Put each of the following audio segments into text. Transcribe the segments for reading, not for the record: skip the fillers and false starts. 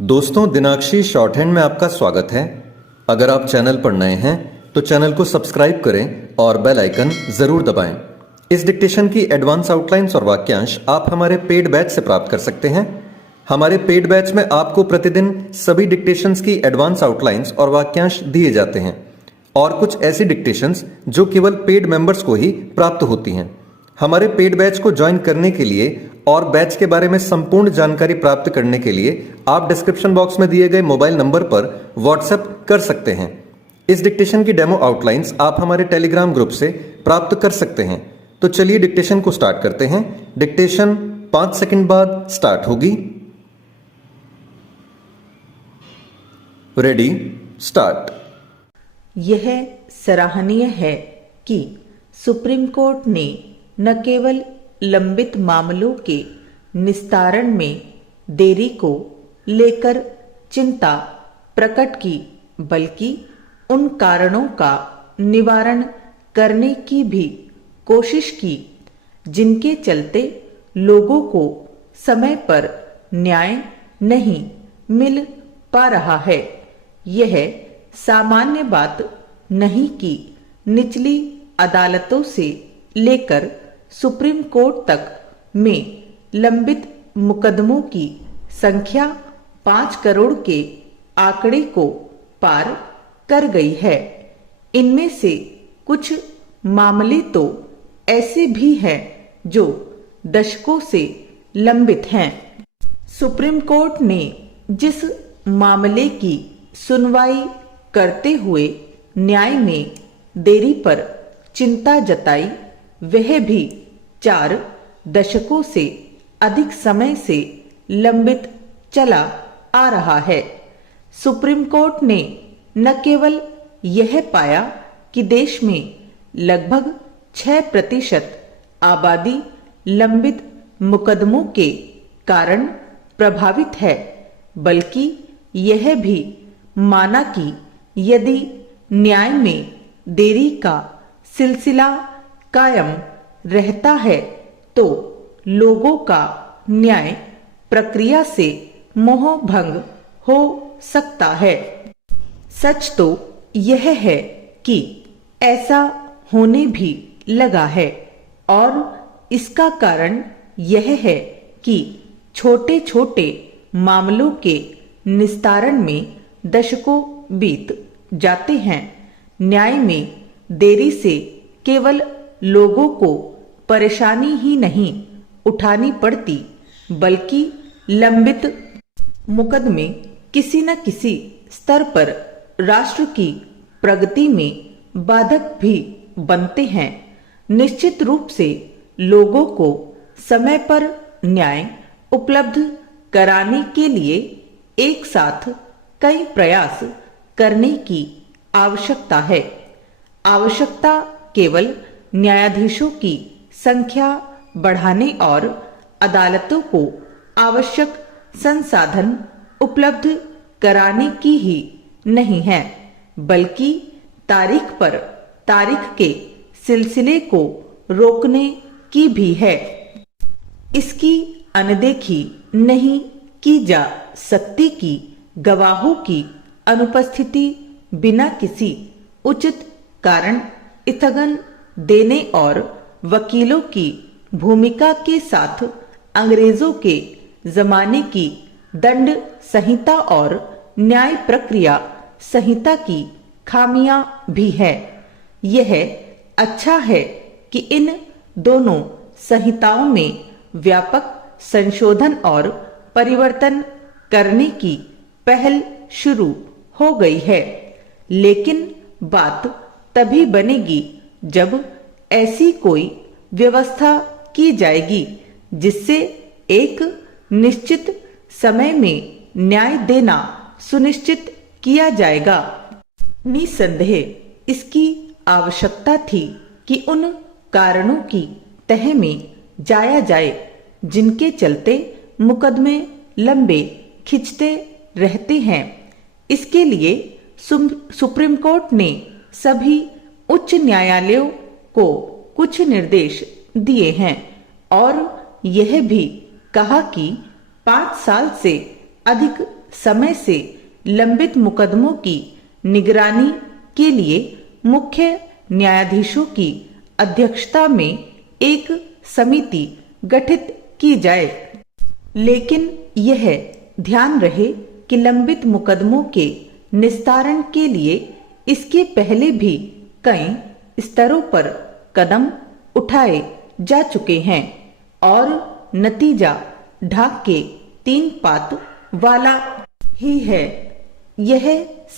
दोस्तों, दिनाक्षी short hand में आपका स्वागत है। अगर आप चैनल पर नए हैं तो चैनल को सब्सक्राइब करें और बेल आइकन जरूर दबाएं। इस डिक्टेशन की एडवांस आउटलाइंस और वाक्यांश आप हमारे पेड बैच से प्राप्त कर सकते हैं। हमारे पेड बैच में आपको प्रतिदिन सभी डिक्टेशंस की एडवांस आउटलाइंस और वाक्यांश दिए जाते हैं और कुछ ऐसी डिक्टेशंस जो केवल पेड मेंबर्स को ही प्राप्त होती हैं। हमारे पेड बैच को ज्वाइन करने के लिए और बैच के बारे में संपूर्ण जानकारी प्राप्त करने के लिए आप डिस्क्रिप्शन बॉक्स में दिए गए मोबाइल नंबर पर व्हाट्सएप कर सकते हैं। इस डिक्टेशन की डेमो आउटलाइंस आप हमारे टेलीग्राम ग्रुप से प्राप्त कर सकते हैं। तो चलिए डिक्टेशन को स्टार्ट करते हैं। डिक्टेशन 5 सेकंड बाद स्टार्ट होगी। Ready, start. यह सराहनीय है कि सुप्रीम कोर्ट ने न केवल लंबित मामलों के निस्तारण में देरी को लेकर चिंता प्रकट की, बल्कि उन कारणों का निवारण करने की भी कोशिश की जिनके चलते लोगों को समय पर न्याय नहीं मिल पा रहा है। यह सामान्य बात नहीं कि निचली अदालतों से लेकर सुप्रीम कोर्ट तक में लंबित मुकदमों की संख्या 5 करोड़ के आंकड़े को पार कर गई है। इनमें से कुछ मामले तो ऐसे भी हैं जो दशकों से लंबित हैं। सुप्रीम कोर्ट ने जिस मामले की सुनवाई करते हुए न्याय में देरी पर चिंता जताई, वह भी 4 दशकों से अधिक समय से लंबित चला आ रहा है। सुप्रीम कोर्ट ने न केवल यह पाया कि देश में लगभग 6% आबादी लंबित मुकदमों के कारण प्रभावित है, बल्कि यह भी माना कि यदि न्याय में देरी का सिलसिला कायम रहता है तो लोगों का न्याय प्रक्रिया से मोह भंग हो सकता है। सच तो यह है कि ऐसा होने भी लगा है और इसका कारण यह है कि छोटे छोटे मामलों के निस्तारण में दशकों बीत जाते हैं। न्याय में देरी से केवल लोगों को परेशानी ही नहीं उठानी पड़ती, बल्कि लंबित मुकदमे किसी न किसी स्तर पर राष्ट्र की प्रगति में बाधक भी बनते हैं। निश्चित रूप से लोगों को समय पर न्याय उपलब्ध कराने के लिए एक साथ कई प्रयास करने की आवश्यकता है। आवश्यकता केवल न्यायाधीशों की संख्या बढ़ाने और अदालतों को आवश्यक संसाधन उपलब्ध कराने की ही नहीं है, बल्कि तारीख पर तारीख के सिलसिले को रोकने की भी है। इसकी अनदेखी नहीं की जा सकती कि गवाहों की अनुपस्थिति बिना किसी उचित कारण स्थगन देने और वकीलों की भूमिका के साथ अंग्रेजों के जमाने की दंड संहिता और न्याय प्रक्रिया संहिता की खामियां भी है। यह अच्छा है कि इन दोनों संहिताओं में व्यापक संशोधन और परिवर्तन करने की पहल शुरू हो गई है, लेकिन बात तभी बनेगी जब ऐसी कोई व्यवस्था की जाएगी जिससे एक निश्चित समय में न्याय देना सुनिश्चित किया जाएगा। निसंदेह इसकी आवश्यकता थी कि उन कारणों की तह में जाया जाए जिनके चलते मुकदमे लंबे खिंचते रहते हैं। इसके लिए सुप्रीम कोर्ट ने सभी उच्च न्यायालयों को कुछ निर्देश दिए हैं और यह भी कहा कि 5 साल से अधिक समय से लंबित मुकदमों की निगरानी के लिए मुख्य न्यायाधीशों की अध्यक्षता में एक समिति गठित की जाए। लेकिन यह ध्यान रहे कि लंबित मुकदमों के निस्तारण के लिए इसके पहले भी कई स्तरों पर कदम उठाए जा चुके हैं और नतीजा ढाक के 3 पात वाला ही है। यह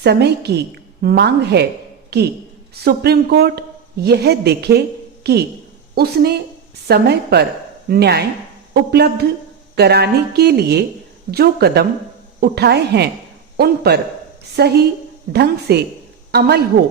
समय की मांग है कि सुप्रीम कोर्ट यह देखे कि उसने समय पर न्याय उपलब्ध कराने के लिए जो कदम उठाए हैं उन पर सही ढंग से अमल हो